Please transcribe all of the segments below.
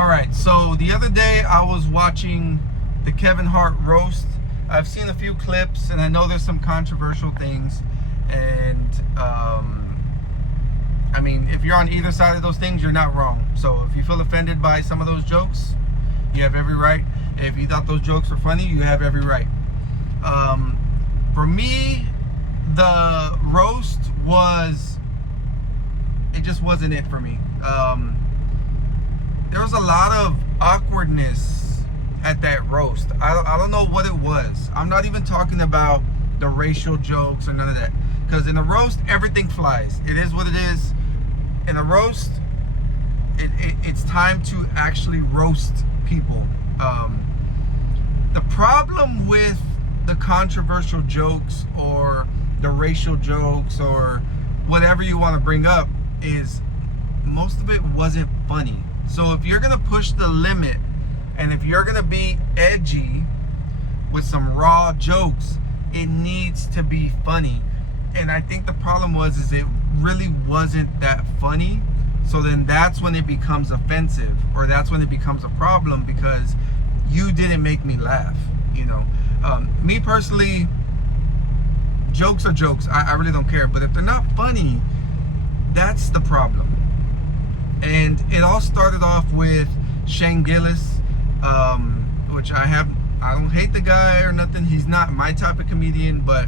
All right, so the other day I was watching the Kevin Hart roast. I've seen a few clips and I know there's some controversial things, and I mean, if you're on either side of those things, you're not wrong. So if you feel offended by some of those jokes, you have every right. And if you thought those jokes were funny, you have every right. For me, the roast it just wasn't it for me. There was a lot of awkwardness at that roast. I don't know what it was. I'm not even talking about the racial jokes or none of that. Because in a roast, everything flies. It is what it is. In a roast, it's time to actually roast people. The problem with the controversial jokes or the racial jokes or whatever you want to bring up is most of it wasn't funny. So if you're going to push the limit and if you're going to be edgy with some raw jokes, it needs to be funny. And I think the problem is it really wasn't that funny. So then that's when it becomes offensive, or that's when it becomes a problem, because you didn't make me laugh. You know, me personally, jokes are jokes. I really don't care. But if they're not funny, that's the problem. And it all started off with Shane Gillis, which I don't hate the guy or nothing. He's not my type of comedian, but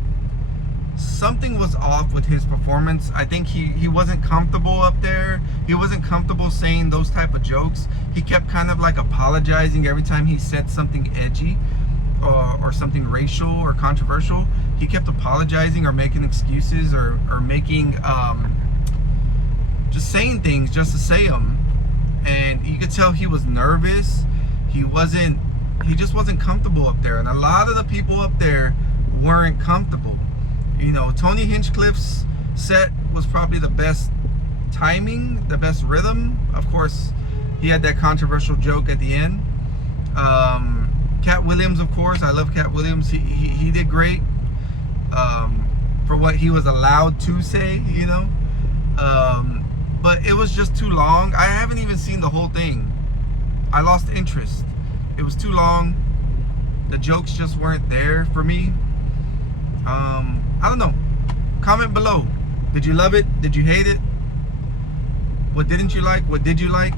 something was off with his performance. I think he wasn't comfortable up there. He wasn't comfortable saying those type of jokes. He kept kind of like apologizing every time he said something edgy or something racial or controversial. He kept apologizing or making excuses or making just saying things just to say them. And you could tell he was nervous. He just wasn't comfortable up there. And a lot of the people up there weren't comfortable. You know, Tony Hinchcliffe's set was probably the best timing, the best rhythm. Of course, he had that controversial joke at the end. Cat Williams, of course, I love Cat Williams. He did great for what he was allowed to say, you know. But it was just too long. I haven't even seen the whole thing. I lost interest. It was too long. The jokes just weren't there for me. I don't know. Comment below. Did you love it? Did you hate it? What didn't you like? What did you like?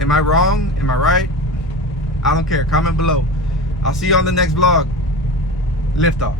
Am I wrong? Am I right? I don't care. Comment below. I'll see you on the next vlog. Lift off.